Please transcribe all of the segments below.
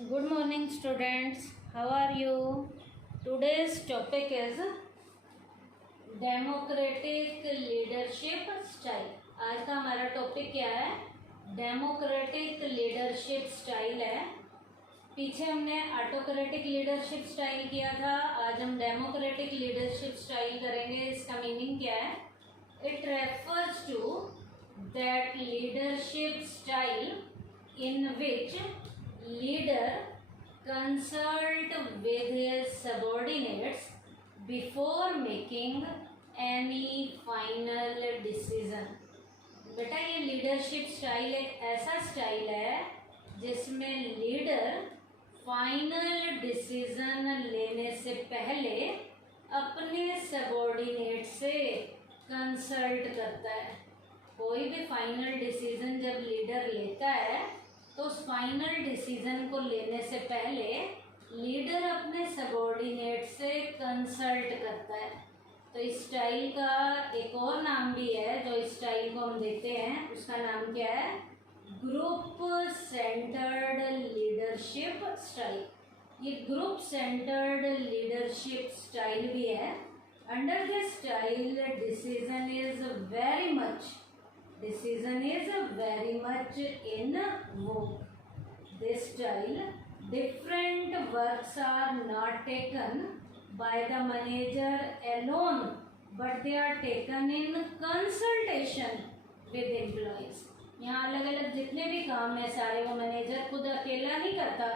Good morning, students. How are you? Today's topic is democratic leadership style. आज का हमारा topic क्या है? डेमोक्रेटिक लीडरशिप स्टाइल है। पीछे हमने ऑटोक्रेटिक लीडरशिप स्टाइल किया था, आज हम डेमोक्रेटिक लीडरशिप स्टाइल करेंगे। इसका मीनिंग क्या है? It refers to that leadership style in which leader consult with his subordinates before making any final decision। बेटा ये लीडरशिप स्टाइल एक ऐसा स्टाइल है जिसमें लीडर फाइनल डिसीजन लेने से पहले अपने सबॉर्डिनेट से कंसल्ट करता है। कोई भी फाइनल डिसीजन जब लीडर लेता है तो उस फाइनल डिसीजन को लेने से पहले लीडर अपने सबॉर्डिनेट से कंसल्ट करता है। तो इस स्टाइल का एक और नाम भी है जो इस स्टाइल को हम देते हैं, उसका नाम क्या है? Group centred leadership style. ये ग्रुप सेंटर्ड लीडरशिप स्टाइल भी है। Under this style decision is very much in vogue. This style, different works are not taken by the manager alone, but they are taken in consultation with employees. यहाँ अलग अलग जितने भी काम है सारे वो मैनेजर खुद अकेला नहीं करता,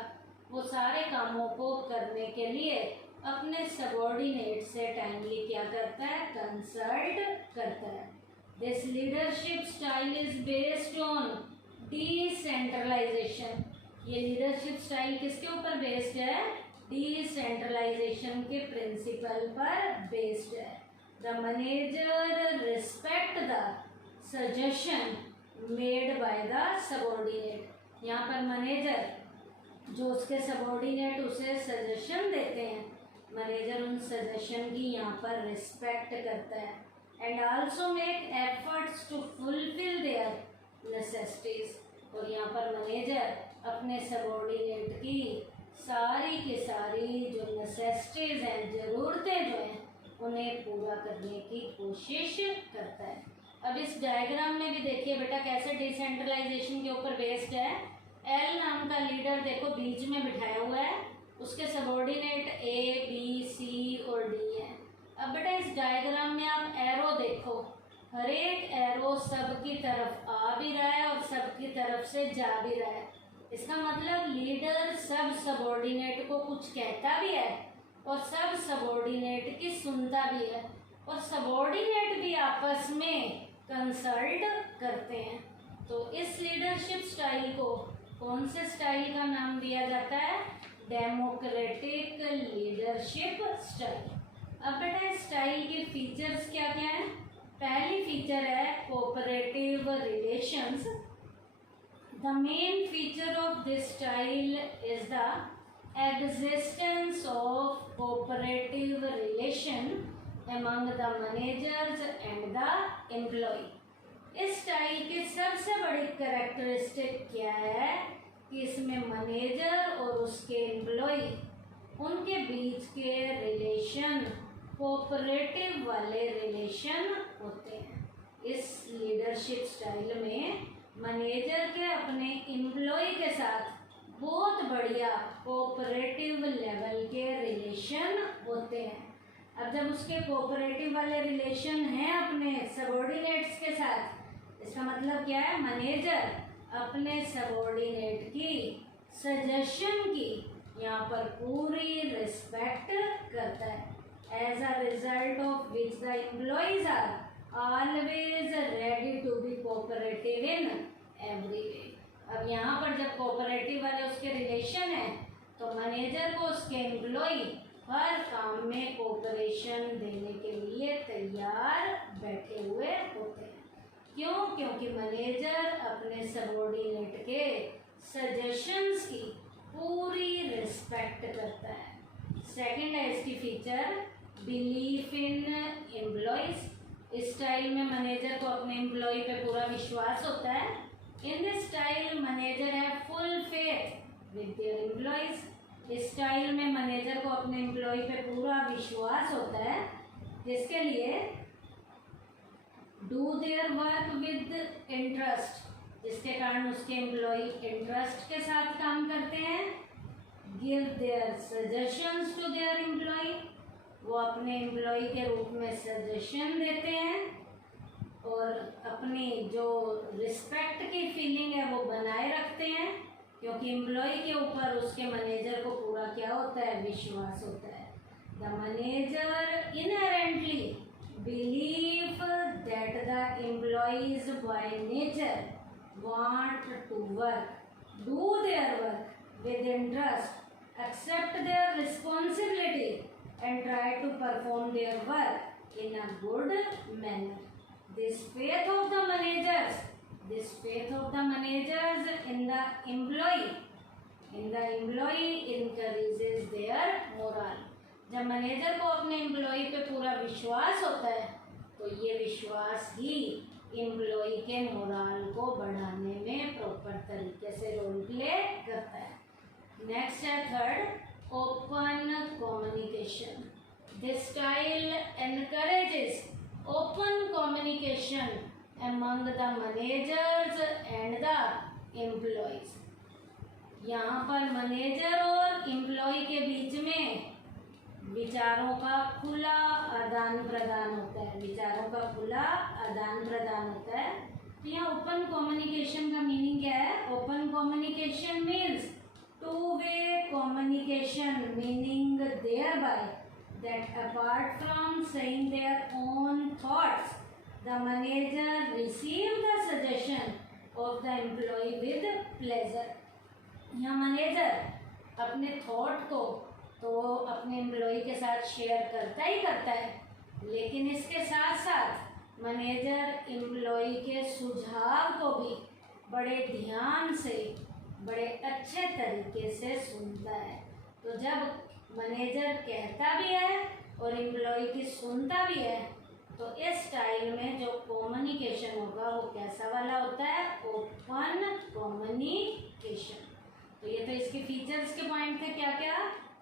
वो सारे कामों को करने के लिए अपने सबॉर्डिनेट से टाइमली क्या करता है? कंसल्ट करता है। This leadership style is based on decentralization। ये लीडरशिप स्टाइल किसके ऊपर बेस्ड है? डिसेंट्रलाइजेशन के प्रिंसिपल पर बेस्ड है। The manager respect the suggestion made by the subordinate. यहाँ पर मैनेजर जो उसके सबॉर्डिनेट उसे सजेशन देते हैं, मैनेजर उन सजेशन की यहाँ पर रिस्पेक्ट करता है and also make efforts to fulfill their necessities। और यहाँ पर मैनेजर अपने सबॉर्डिनेट की सारी जो नेसेसिटीज हैं, ज़रूरतें जो हैं, उन्हें पूरा करने की कोशिश करता है। अब इस डायग्राम में भी देखिए बेटा कैसे डिसेंट्रलाइजेशन के ऊपर बेस्ड है। एल नाम का लीडर देखो बीच में बिठाया हुआ है, उसके सबॉर्डिनेट ए बी सी और डी है। अब बेटा इस डायग्राम में आप एरो देखो, हर एक एरो सबकी तरफ आ भी रहा है और सबकी तरफ से जा भी रहा है। इसका मतलब लीडर सब सबॉर्डिनेट को कुछ कहता भी है और सब सबॉर्डिनेट की सुनता भी है, और सबॉर्डिनेट भी आपस में कंसल्ट करते हैं। तो इस लीडरशिप स्टाइल को कौन से स्टाइल का नाम दिया जाता है? Democratic leadership style. अब बेटा इस स्टाइल के फीचर्स क्या क्या हैं? पहली फीचर है cooperative relations. The main feature of this style is the existence of cooperative relation among the managers and the employee. इस स्टाइल की सबसे बड़ी कैरेक्टरिस्टिक क्या है कि इसमें मैनेजर और उसके एम्प्लॉय उनके बीच के रिलेशन कोऑपरेटिव वाले रिलेशन होते हैं। इस लीडरशिप स्टाइल में मैनेजर के अपने एम्प्लॉय के साथ बहुत बढ़िया कोऑपरेटिव लेवल के रिलेशन होते हैं। अब जब उसके कोऑपरेटिव वाले रिलेशन हैं अपने सबॉर्डिनेट्स के साथ, इसका मतलब क्या है? मैनेजर अपने सबॉर्डिनेट की सजेशन की यहाँ पर पूरी रिस्पेक्ट करता है। As a result of which the employees are always ready to be cooperative in every way। अब यहाँ पर जब कोऑपरेटिव वाले उसके रिलेशन है तो मैनेजर को उसके एम्प्लॉय हर काम में कोऑपरेशन देने के लिए तैयार बैठे हुए होते हैं। क्यों? क्योंकि मैनेजर अपने सबॉर्डिनेट के सजेशंस की पूरी रिस्पेक्ट करता है। सेकंड है इसकी फीचर बिलीफ इन एम्प्लॉयज। इस स्टाइल में मैनेजर को अपने एम्प्लॉय पे पूरा विश्वास होता है। इन दिस स्टाइल मैनेजर है full faith with their employees. इस स्टाइल में मैनेजर को अपने एम्प्लॉय पे पूरा विश्वास होता है, जिसके लिए do their work with interest, जिसके कारण उसके एम्प्लॉय इंटरेस्ट के साथ काम करते हैं. Give their suggestions to their employee, वो अपने एम्प्लॉय के रूप में सजेशन देते हैं और अपनी जो रिस्पेक्ट की फीलिंग है वो बनाए रखते हैं, क्योंकि एम्प्लॉय के ऊपर उसके मैनेजर को पूरा क्या होता है, विश्वास होता है. The manager inherently believe that the employees by nature want to work, do their work with interest, accept their responsibility and try to perform their work in a good manner. This faith of the managers in the employee increases their morale. जब manager को अपने employ पे पूरा विश्वास होता है तो ये विश्वास ही एम्प्लॉय के मोराल को बढ़ाने में प्रॉपर तरीके से रोल प्ले करता है. नेक्स्ट है third, open communication. This style encourages open communication among the managers and the employees. यहाँ पर मैनेजर और एम्प्लॉय के बीच में विचारों का खुला आदान प्रदान होता है. तो यहाँ ओपन कम्युनिकेशन का मीनिंग क्या है? Open communication means two way communication, meaning thereby that apart from saying their own thoughts the manager receive the suggestion of the employee with pleasure. यहाँ मैनेजर अपने थॉट को तो अपने employ के साथ शेयर करता है, लेकिन इसके साथ साथ मैनेजर एम्प्लॉय के सुझाव को भी बड़े ध्यान से, बड़े अच्छे तरीके से सुनता है. तो जब मैनेजर कहता भी है और एम्प्लॉय की सुनता भी है तो इस स्टाइल में जो कम्युनिकेशन होगा वो कैसा वाला होता है? Open communication. तो ये तो इसके फीचर्स के पॉइंट थे. क्या क्या?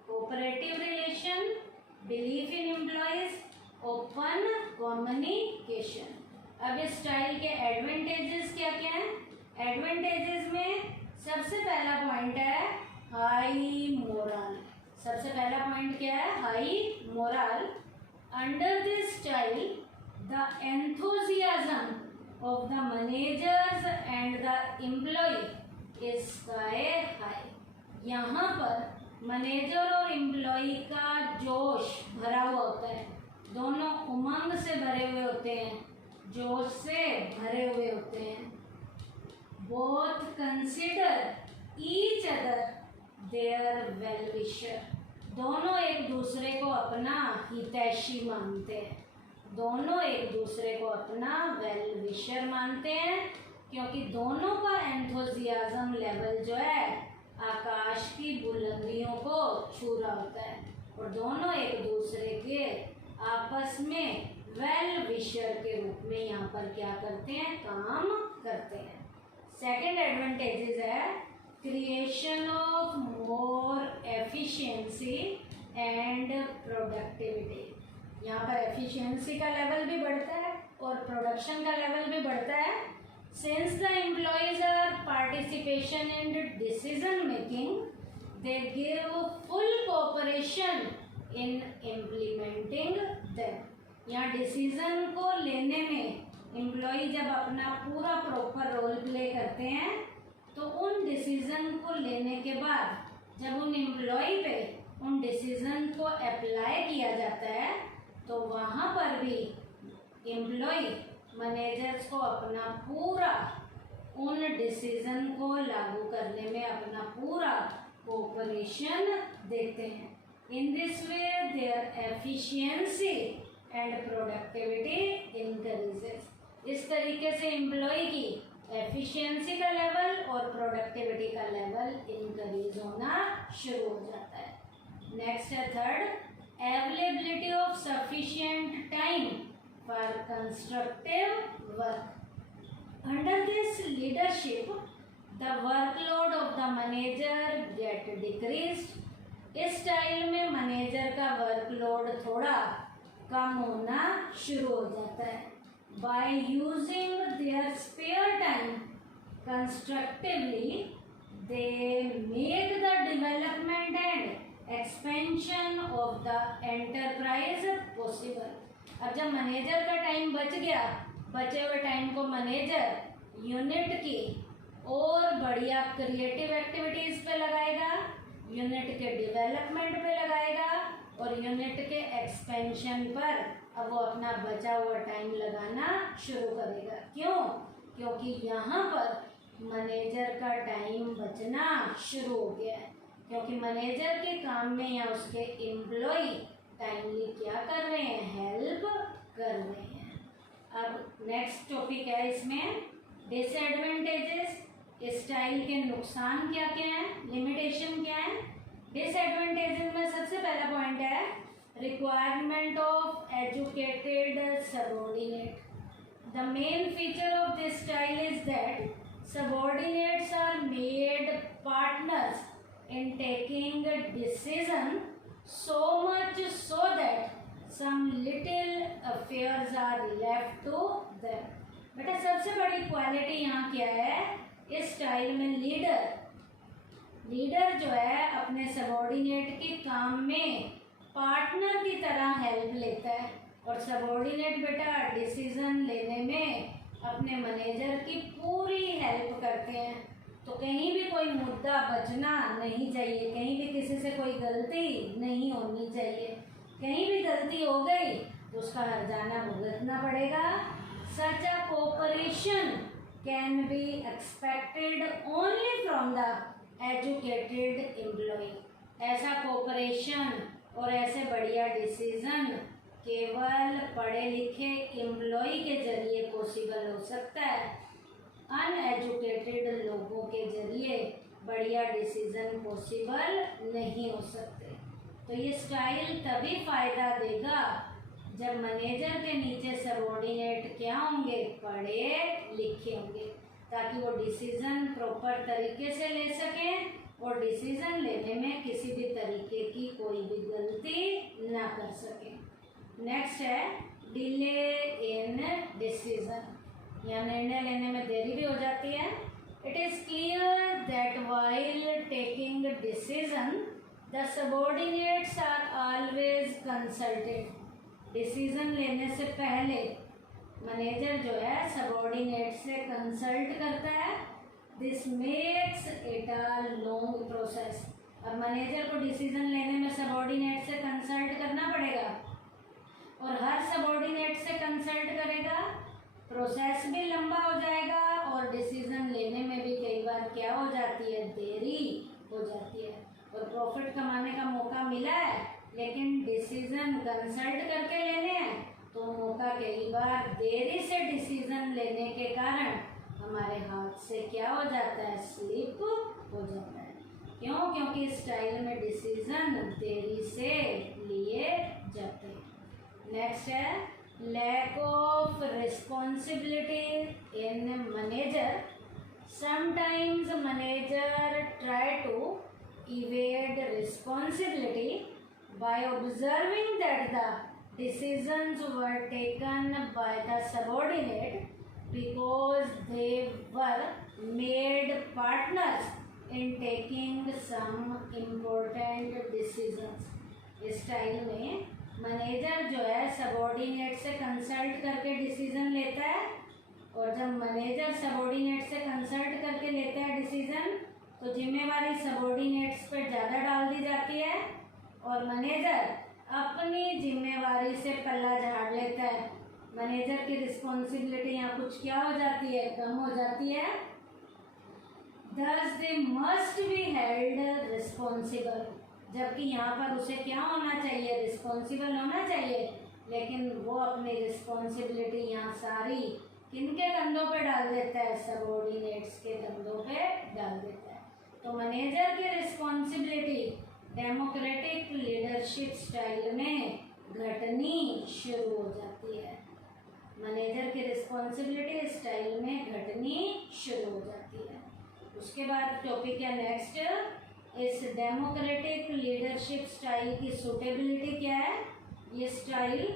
Cooperative relation, belief in employees, open communication. अब इस स्टाइल के एडवांटेजेस क्या क्या हैं? एडवांटेजेस में सबसे पहला पॉइंट है हाई मोरल. सबसे पहला पॉइंट क्या है? High morale. Under this style the enthusiasm of the managers and the employee is sky high. यहाँ पर मैनेजर और एम्प्लॉय का जोश भरा हुआ होता है. दोनों उमंग से भरे हुए होते हैं, जोश से भरे हुए होते हैं. Both consider each other their well wisher. दोनों एक दूसरे को अपना हितैषी मानते हैं. दोनों एक दूसरे को अपना वेल विशर मानते हैं, क्योंकि दोनों का एंथुजियाज्म लेवल जो है आकाश की बुलंदियों को छू रहा होता है और दोनों एक दूसरे के आपस में वेल विशर के रूप में यहाँ पर क्या करते हैं? काम करते हैं. सेकंड एडवांटेजेस है creation of more efficiency and productivity. यहाँ पर एफिशिएंसी का लेवल भी बढ़ता है और प्रोडक्शन का लेवल भी बढ़ता है. Since the employees are participation in decision making, they give full cooperation in implementing them. यहाँ डिसीजन को लेने में एम्प्लॉय जब अपना पूरा प्रॉपर रोल प्ले करते हैं तो उन डिसीजन को लेने के बाद जब उन एम्प्लॉय पे उन डिसीजन को अप्लाई किया जाता है तो वहाँ पर भी एम्प्लॉय मैनेजर्स को अपना पूरा उन डिसीजन को लागू करने में अपना पूरा कोऑपरेशन देते हैं. In this way their efficiency and productivity increases. इस तरीके से एम्प्लॉय की एफिशिएंसी का लेवल और प्रोडक्टिविटी का लेवल इंक्रीज होना शुरू हो जाता है. नेक्स्ट है third, availability of sufficient time for constructive work. Under this leadership, the workload of the manager gets get decreased. इस स्टाइल में मैनेजर का वर्कलोड थोड़ा कम होना शुरू हो जाता है। By using their spare time constructively they make the development and expansion of the enterprise possible. अब जब मैनेजर का टाइम बच गया, बचे हुए टाइम को मैनेजर यूनिट की और बढ़िया क्रिएटिव एक्टिविटीज़ पे लगाएगा, यूनिट के डेवलपमेंट पे लगाएगा और यूनिट के एक्सपेंशन पर अब वो अपना बचा हुआ टाइम लगाना शुरू करेगा। क्यों? क्योंकि यहाँ पर मैनेजर का टाइम बचना शुरू हो गया है, क्योंकि मैनेजर के काम में या उसके एम्प्लॉय टाइमली क्या कर रहे हैं, हेल्प कर रहे हैं। अब नेक्स्ट टॉपिक है इसमें डिसएडवांटेजेस। स्टाइल के नुकसान क्या क्या हैं, लिमिटेशन क्या है। डिसएडवांटेजेस में सबसे पहला पॉइंट है requirement of educated subordinate. The main feature of this style is that subordinates are made partners in taking a decision so much so that some little affairs are left to them। बेटा सबसे बड़ी quality यहाँ क्या है, इस style में leader जो है अपने सबऑर्डिनेट के काम में पार्टनर की तरह हेल्प लेता है और सबऑर्डिनेट बेटा डिसीजन लेने में अपने मैनेजर की पूरी हेल्प करते हैं। तो कहीं भी कोई मुद्दा बचना नहीं चाहिए, कहीं भी किसी से कोई गलती नहीं होनी चाहिए। कहीं भी गलती हो गई तो उसका हर्जाना भुगतना पड़ेगा। Such a cooperation can be expected only from the educated employ. ऐसा कोऑपरेशन और ऐसे बढ़िया डिसीजन केवल पढ़े लिखे एम्प्लॉय के जरिए पॉसिबल हो सकता है। अनएजुकेटेड लोगों के जरिए बढ़िया डिसीजन पॉसिबल नहीं हो सकते। तो ये स्टाइल तभी फ़ायदा देगा जब मैनेजर के नीचे सबऑर्डिनेट क्या होंगे, पढ़े लिखे होंगे, ताकि वो डिसीजन प्रॉपर तरीके से ले सकें और डिसीजन लेने में किसी भी तरीके की कोई भी गलती ना कर सकें। नेक्स्ट है डिले इन डिसीजन, या निर्णय लेने में देरी भी हो जाती है। It is clear that while taking decision the subordinates are always consulted. Decision लेने से पहले मैनेजर जो है सबऑर्डिनेट से कंसल्ट करता है। This makes it a long process. अब मैनेजर को डिसीजन लेने में सबऑर्डिनेट से कंसल्ट करना पड़ेगा और हर सबऑर्डिनेट से कंसल्ट करेगा, प्रोसेस भी लंबा हो जाएगा और डिसीजन लेने में भी कई बार क्या हो जाती है, देरी हो जाती है। और प्रॉफिट कमाने का मौका मिला है लेकिन डिसीजन कंसल्ट करके लेने हैं तो मौका कई बार देरी से डिसीजन लेने के कारण हमारे हाथ से क्या हो जाता है, स्लिप हो जाता है। क्यों? क्योंकि इस स्टाइल में डिसीजन देरी से लिए जाते हैं। नेक्स्ट है lack of responsibility in manager. Sometimes manager try to evade responsibility by observing that the decisions were taken by the subordinate because they were made partners in taking some important decisions। इस style में manager जो है subordinate से consult करके decision लेता है और जब मैनेजर सबऑर्डिनेट से कंसल्ट करके लेता है डिसीजन तो जिम्मेवारी सबऑर्डिनेट्स पे ज़्यादा डाल दी जाती है और मैनेजर अपनी जिम्मेवारी से पल्ला झाड़ लेता है। मैनेजर की रिस्पॉन्सिबिलिटी यहाँ कुछ क्या हो जाती है, कम हो जाती है। Thus they must be held responsible। जबकि यहाँ पर उसे क्या होना चाहिए, रिस्पॉन्सिबल होना चाहिए, लेकिन वो अपनी रिस्पॉन्सिबिलिटी यहाँ सारी किनके कंधों पे डाल देता है, सबऑर्डिनेट्स के कंधों पे डाल देता है। तो मैनेजर की रिस्पॉन्सिबिलिटी डेमोक्रेटिक लीडरशिप स्टाइल में घटनी शुरू हो जाती है। मैनेजर की रिस्पॉन्सिबिलिटी स्टाइल में घटनी शुरू हो जाती है। उसके बाद टॉपिक है नेक्स्ट इस डेमोक्रेटिक लीडरशिप स्टाइल की सूटेबिलिटी क्या है, ये स्टाइल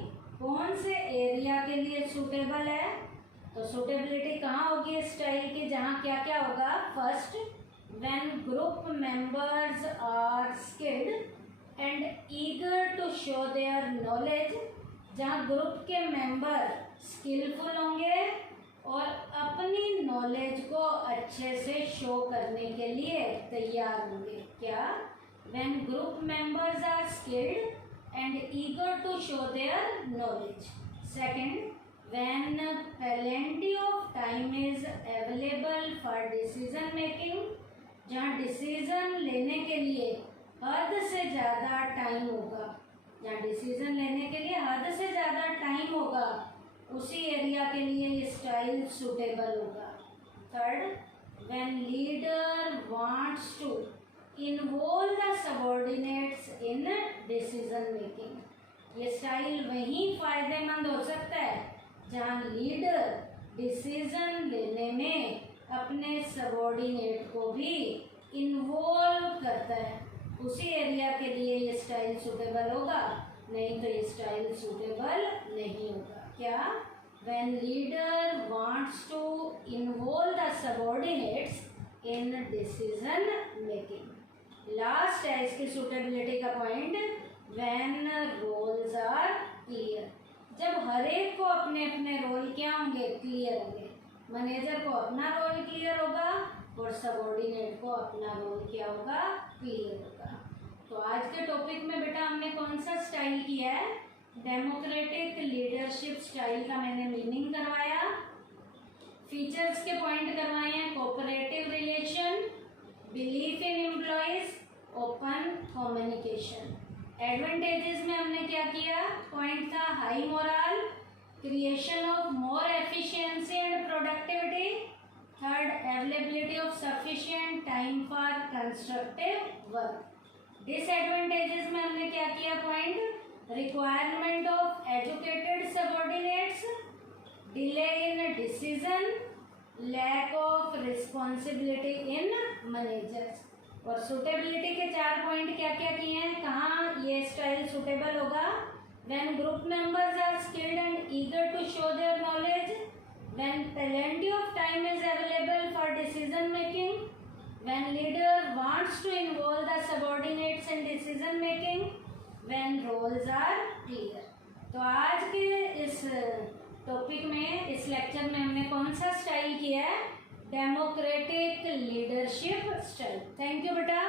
कौन से एरिया के लिए सूटेबल है। तो सूटेबिलिटी कहाँ होगी इस स्टाइल की, जहाँ क्या क्या होगा। First, when group members are skilled and eager to show their knowledge, जहाँ ग्रुप के मेंबर स्किलफुल होंगे और अपनी नॉलेज को अच्छे से शो करने के लिए तैयार होंगे। क्या, when group members are skilled and eager to show their knowledge. Second, when plenty of time is available for decision making, जहाँ डिसीजन लेने के लिए हद से ज़्यादा टाइम होगा, जहाँ डिसीजन लेने के लिए हद से ज़्यादा टाइम होगा, उसी एरिया के लिए ये स्टाइल सूटेबल होगा। Third, when leader wants to involve the subordinates in decision making, ये स्टाइल वहीं फायदेमंद हो सकता है जहाँ लीडर डिसीजन लेने में अपने सबॉर्डिनेट को भी इन्वॉल्व करता है, उसी एरिया के लिए ये स्टाइल सूटेबल होगा, नहीं तो ये स्टाइल सूटेबल नहीं होगा। क्या, when leader wants to involve the subordinates in decision making। Last है इसकी सूटेबिलिटी का point, when roles are clear, जब हर एक को अपने अपने रोल क्या होंगे, क्लियर होंगे। मैनेजर को अपना रोल क्लियर होगा और सबॉर्डिनेट को अपना रोल क्या होगा, क्लियर होगा। तो आज के टॉपिक में बेटा हमने कौन सा स्टाइल किया है, डेमोक्रेटिक लीडरशिप स्टाइल का मैंने मीनिंग करवाया, फीचर्स के पॉइंट करवाए हैं, cooperative relation, belief in employees, open communication. Advantages में हमने क्या किया, पॉइंट था high moral, creation of more efficiency and productivity. Third, availability of sufficient time for constructive work. Disadvantages में हमने क्या किया, point requirement of educated subordinates, delay in decision, lack of responsibility in managers। और suitability के 4 point क्या क्या किए हैं, कहाँ ये स्टाइल सुटेबल होगा, when group members are skilled and eager to show their knowledge, when plenty of time is available for decision making, when leader wants to involve the subordinates in decision making, when roles are clear। तो आज के इस topic में, इस lecture में हमने कौन सा स्टाइल किया है, democratic leadership style. Thank you बेटा।